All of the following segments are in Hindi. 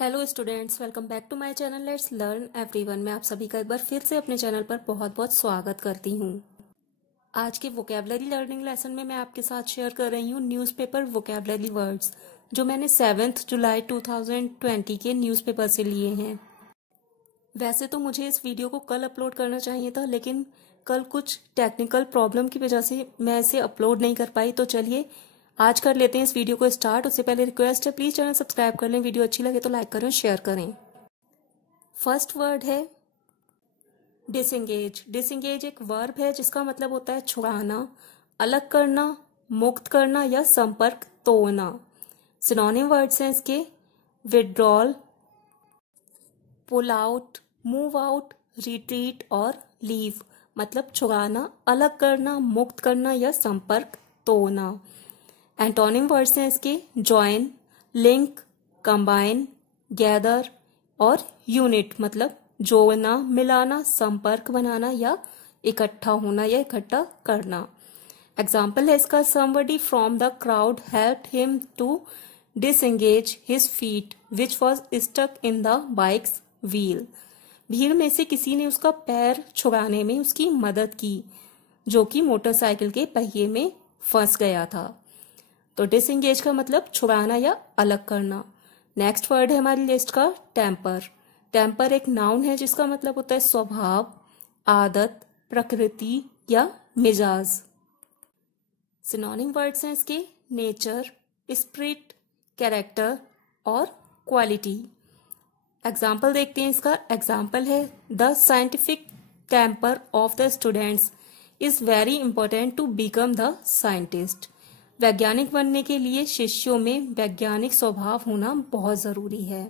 Hello students, welcome back to my channel let's learn everyone. मैं आप सभी का एक बार फिर से अपने चैनल पर बहुत बहुत स्वागत करती हूँ। आज के वोकेबलरी लर्निंग लेसन में मैं आपके साथ शेयर कर रही हूँ न्यूज़पेपर वोकेबलरी वर्ड्स, जो मैंने 7 जुलाई 2020 के न्यूज़पेपर से लिए हैं। वैसे तो मुझे इस वीडियो को कल अपलोड करना चाहिए था, लेकिन कल कुछ टेक्निकल प्रॉब्लम की वजह से मैं इसे अपलोड नहीं कर पाई। तो चलिए आज कर लेते हैं इस वीडियो को स्टार्ट। उससे पहले रिक्वेस्ट है, प्लीज चैनल सब्सक्राइब कर लें। वीडियो अच्छी लगे तो लाइक करें, शेयर करें। फर्स्ट वर्ड है डिसएंगेज। डिसएंगेज एक वर्ब है जिसका मतलब होता है छुड़ाना, अलग करना, मुक्त करना या संपर्क तोड़ना। सिनोनिम वर्ड्स हैं इसके withdrawal, pull out, move out, retreat और लीव। मतलब छुड़ाना, अलग करना, मुक्त करना या संपर्क तोड़ना। एंटोनिम वर्ड्स हैं इसके जॉइन, लिंक, कंबाइन, गैदर और यूनिट। मतलब जोड़ना, मिलाना, संपर्क बनाना या इकट्ठा होना या इकट्ठा करना। एग्जाम्पल है इसका somebody from the crowd helped him to disengage his feet which was stuck in the bike's wheel। भीड़ में से किसी ने उसका पैर छुड़ाने में उसकी मदद की जो कि मोटरसाइकिल के पहिए में फंस गया था। तो डिसएंगेज का मतलब छुड़ाना या अलग करना। नेक्स्ट वर्ड है हमारी लिस्ट का टेम्पर। टेम्पर एक नाउन है जिसका मतलब होता है स्वभाव, आदत, प्रकृति या मिजाज। सिनोनिम वर्ड्स हैं इसके नेचर, स्पिरिट, कैरेक्टर और क्वालिटी। एग्जाम्पल देखते हैं इसका। एग्जाम्पल है the scientific temper of the students is very important to become the scientist. वैज्ञानिक बनने के लिए शिष्यों में वैज्ञानिक स्वभाव होना बहुत जरूरी है।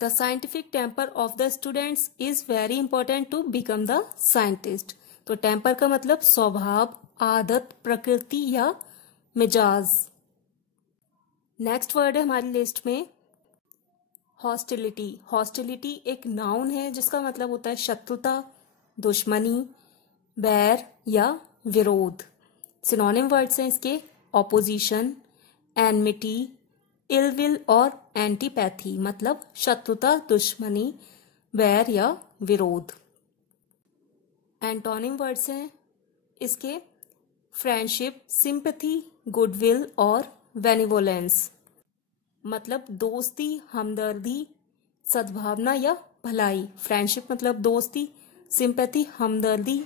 The scientific temper of the students is very important to become the scientist. तो टेम्पर का मतलब स्वभाव, आदत, प्रकृति या मिजाज। नेक्स्ट वर्ड है हमारी लिस्ट में हॉस्टिलिटी। हॉस्टिलिटी एक नाउन है जिसका मतलब होता है शत्रुता, दुश्मनी, बैर या विरोध। सिनोनिम वर्ड्स हैं इसके ऑपोजिशन, एनमिटी, इलविल और एंटीपैथी। मतलब शत्रुता, दुश्मनी, बैर या विरोध। एंटोनिम वर्ड्स हैं इसके फ्रेंडशिप, सिंपैथी, गुडविल और बेनिवोलेंस। मतलब दोस्ती, हमदर्दी, सद्भावना या भलाई। फ्रेंडशिप मतलब दोस्ती, सिंपैथी हमदर्दी,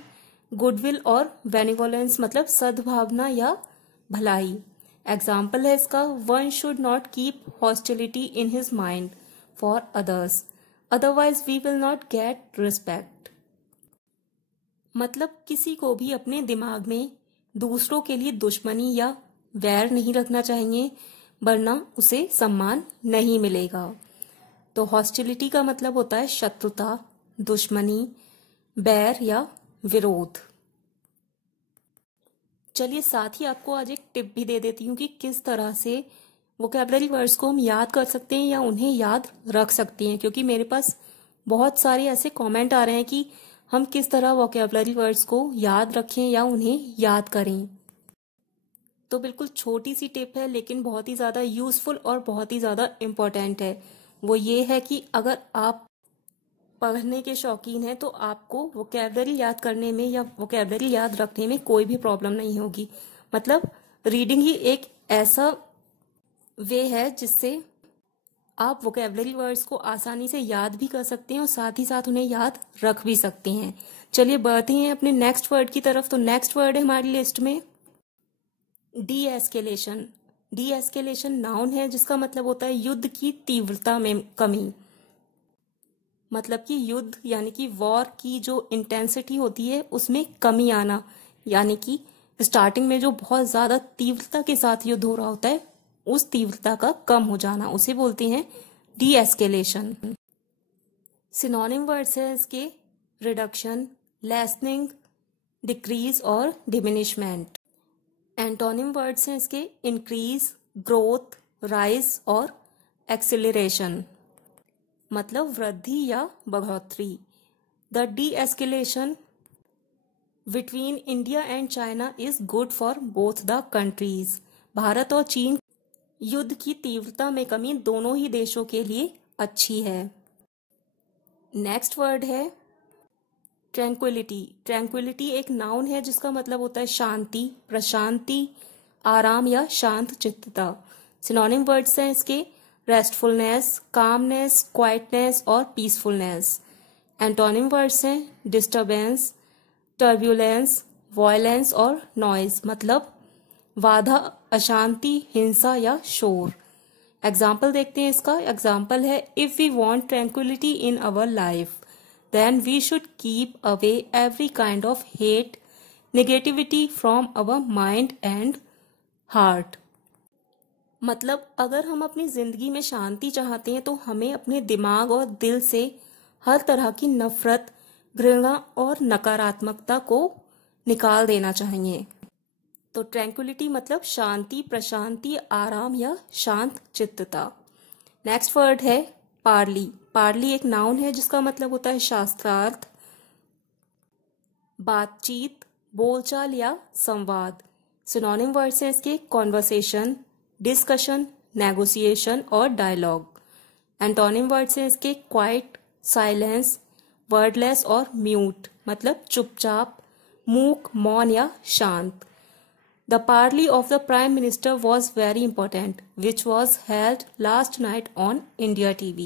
गुडविल और बेनिवोलेंस मतलब सद्भावना या भलाई। एग्जाम्पल है इसका one should not keep hostility in his mind for others, otherwise we will not get respect. मतलब किसी को भी अपने दिमाग में दूसरों के लिए दुश्मनी या वैर नहीं रखना चाहिए, वरना उसे सम्मान नहीं मिलेगा। तो हॉस्टिलिटी का मतलब होता है शत्रुता, दुश्मनी, बैर या विरोध। चलिए साथ ही आपको आज एक टिप भी दे देती हूँ कि किस तरह से वोकैबुलरी वर्ड्स को हम याद कर सकते हैं या उन्हें याद रख सकते हैं, क्योंकि मेरे पास बहुत सारे ऐसे कमेंट आ रहे हैं कि हम किस तरह वोकैबुलरी वर्ड्स को याद रखें या उन्हें याद करें। तो बिल्कुल छोटी सी टिप है लेकिन बहुत ही ज़्यादा यूजफुल और बहुत ही ज़्यादा इम्पोर्टेंट है। वो ये है कि अगर आप पढ़ने के शौकीन हैं तो आपको वोकैबुलरी याद करने में या वोकैबुलरी याद रखने में कोई भी प्रॉब्लम नहीं होगी। मतलब रीडिंग ही एक ऐसा वे है जिससे आप वोकैबुलरी वर्ड्स को आसानी से याद भी कर सकते हैं और साथ ही साथ उन्हें याद रख भी सकते हैं। चलिए बढ़ते हैं अपने नेक्स्ट वर्ड की तरफ। तो नेक्स्ट वर्ड है हमारी लिस्ट में D escalation. D escalation noun है जिसका मतलब होता है युद्ध की तीव्रता में कमी। मतलब कि युद्ध यानी कि वॉर की जो इंटेंसिटी होती है उसमें कमी आना, यानी कि स्टार्टिंग में जो बहुत ज्यादा तीव्रता के साथ युद्ध हो रहा होता है उस तीव्रता का कम हो जाना, उसे बोलते हैं डी एस्केलेशन। सिनोनिम वर्ड्स है इसके रिडक्शन, लेसनिंग, डिक्रीज और डिमिनिशमेंट। एंटोनिम वर्ड्स हैं इसके इंक्रीज, ग्रोथ, राइज और एक्सेलरेशन। मतलब वृद्धि या बढ़ोतरी। The D escalation between India and China is good for both the countries. Bharat और चीन युद्ध की तीव्रता में कमी दोनों ही देशों के लिए अच्छी है। नेक्स्ट वर्ड है ट्रैंक्विलिटी। ट्रैंक्विलिटी एक नाउन है जिसका मतलब होता है शांति, प्रशांति, आराम या शांत चित्तता। सिनोनिम वर्ड्स हैं इसके रेस्टफुलनेस, कामनेस, क्वाइटनेस और पीसफुलनेस। एंटोनिम वर्ड्स हैं डिस्टर्बेंस, टर्ब्यूलेंस, वॉयलेंस और नॉइज, मतलब बाधा, अशांति, हिंसा या शोर। एग्जाम्पल देखते हैं इसका। एग्जाम्पल है if we want tranquillity in our life then we should keep away every kind of hate, negativity from our mind and heart. मतलब अगर हम अपनी जिंदगी में शांति चाहते हैं तो हमें अपने दिमाग और दिल से हर तरह की नफरत, घृणा और नकारात्मकता को निकाल देना चाहिए। तो ट्रैंक्विलिटी मतलब शांति, प्रशांति, आराम या शांत चित्तता। नेक्स्ट वर्ड है पार्ली। पार्ली एक नाउन है जिसका मतलब होता है शास्त्रार्थ, बातचीत, बोलचाल या संवाद। सिनोनिम वर्ड्स हैं इसके कॉन्वर्सेशन, डिस्कशन, नेगोशिएशन और डायलॉग। एंटोनिम वर्ड्स हैं इसके क्वाइट, साइलेंस, वर्डलेस और म्यूट, मतलब चुपचाप, मूक, मौन या शांत। The parley of the Prime Minister was very important, which was held last night on India TV.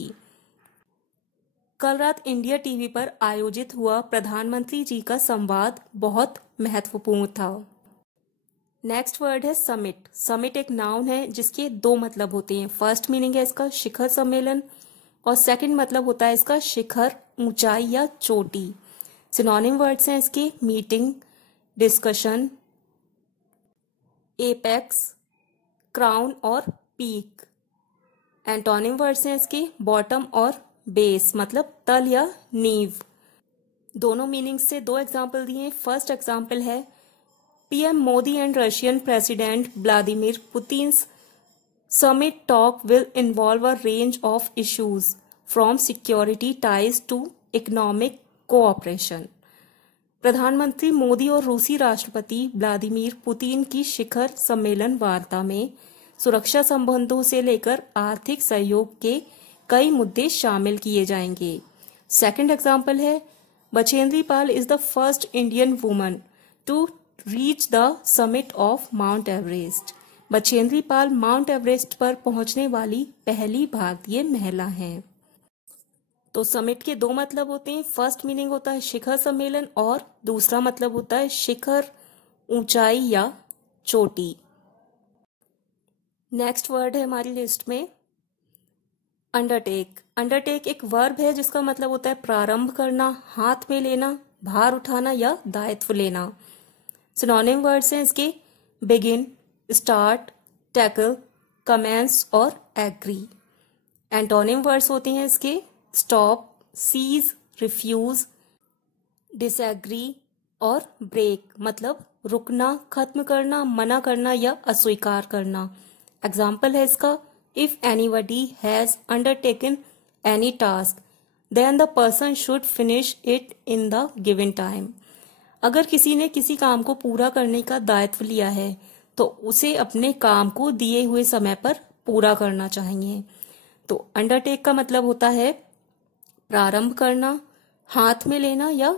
कल रात इंडिया टीवी पर आयोजित हुआ प्रधानमंत्री जी का संवाद बहुत महत्वपूर्ण था। नेक्स्ट वर्ड है समिट। समिट एक नाउन है जिसके दो मतलब होते हैं। फर्स्ट मीनिंग है इसका शिखर सम्मेलन और सेकंड मतलब होता है इसका शिखर, ऊंचाई या चोटी। सिनोनिम वर्ड्स हैं इसके मीटिंग, डिस्कशन, एपेक्स, क्राउन और पीक। एंटोनिम वर्ड्स हैं इसके बॉटम और बेस, मतलब तल या नींव। दोनों मीनिंग्स से दो एग्जाम्पल दिए। फर्स्ट एग्जाम्पल है PM Modi and Russian president Vladimir Putin's summit talk will involve a range of issues from security ties to economic cooperation. प्रधानमंत्री मोदी और रूसी राष्ट्रपति व्लादिमीर पुतिन की शिखर सम्मेलन वार्ता में सुरक्षा संबंधों से लेकर आर्थिक सहयोग के कई मुद्दे शामिल किए जाएंगे। सेकंड एग्जाम्पल है Bachendri Pal is the first Indian woman to reach the summit of Mount Everest. Bachendri Pal Mount Everest पर पहुंचने वाली पहली भारतीय महिला हैं। तो समिट के दो मतलब होते हैं। फर्स्ट मीनिंग होता है शिखर सम्मेलन और दूसरा मतलब होता है शिखर, ऊंचाई या चोटी। नेक्स्ट वर्ड है हमारी लिस्ट में अंडरटेक। अंडरटेक एक वर्ब है जिसका मतलब होता है प्रारंभ करना, हाथ में लेना, भार उठाना या दायित्व लेना। सिनोनिम वर्ड्स हैं इसके बिगिन, स्टार्ट, टैकल, कमेंस और एग्री। एंटोनिम वर्ड्स होते हैं इसके स्टॉप, सीज, रिफ्यूज, डिसएग्री और ब्रेक, मतलब रुकना, खत्म करना, मना करना या अस्वीकार करना। एग्जाम्पल है इसका if anybody has undertaken any task then the person should finish it in the given time. अगर किसी ने किसी काम को पूरा करने का दायित्व लिया है तो उसे अपने काम को दिए हुए समय पर पूरा करना चाहिए। तो अंडरटेक का मतलब होता है प्रारंभ करना, हाथ में लेना या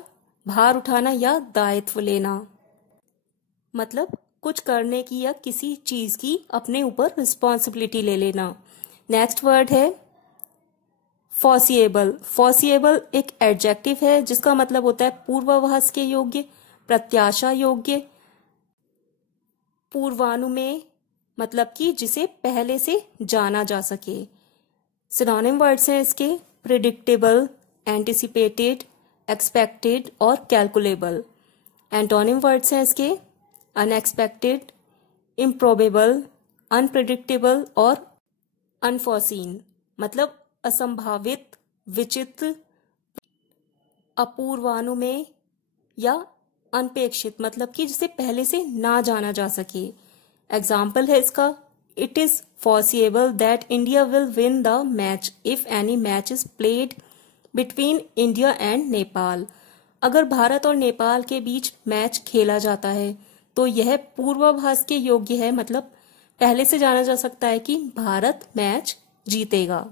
भार उठाना या दायित्व लेना, मतलब कुछ करने की या किसी चीज की अपने ऊपर रिस्पॉन्सिबिलिटी ले लेना। नेक्स्ट वर्ड है फॉरसीएबल। फॉरसीएबल एक एडजेक्टिव है जिसका मतलब होता है पूर्वाभास के योग्य, प्रत्याशा योग्य, पूर्वानुमेय, मतलब कि जिसे पहले से जाना जा सके। सिनोनिम वर्ड्स हैं इसके प्रिडिक्टेबल, एंटिसिपेटेड, एक्सपेक्टेड और कैलकुलेबल। एंटोनिम वर्ड्स हैं इसके अनएक्सपेक्टेड, इम्प्रोबेबल, अनप्रिडिक्टेबल और अनफॉरसीन, मतलब असंभावित, विचित्र, अपूर्वानुमेय या अनपेक्षित, मतलब कि जिसे पहले से ना जाना जा सके। एग्जाम्पल है इसका it is foreseeable that India will win the match if any match is played between India and Nepal. अगर भारत और नेपाल के बीच मैच खेला जाता है तो यह पूर्वाभास के योग्य है, मतलब पहले से जाना जा सकता है कि भारत मैच जीतेगा।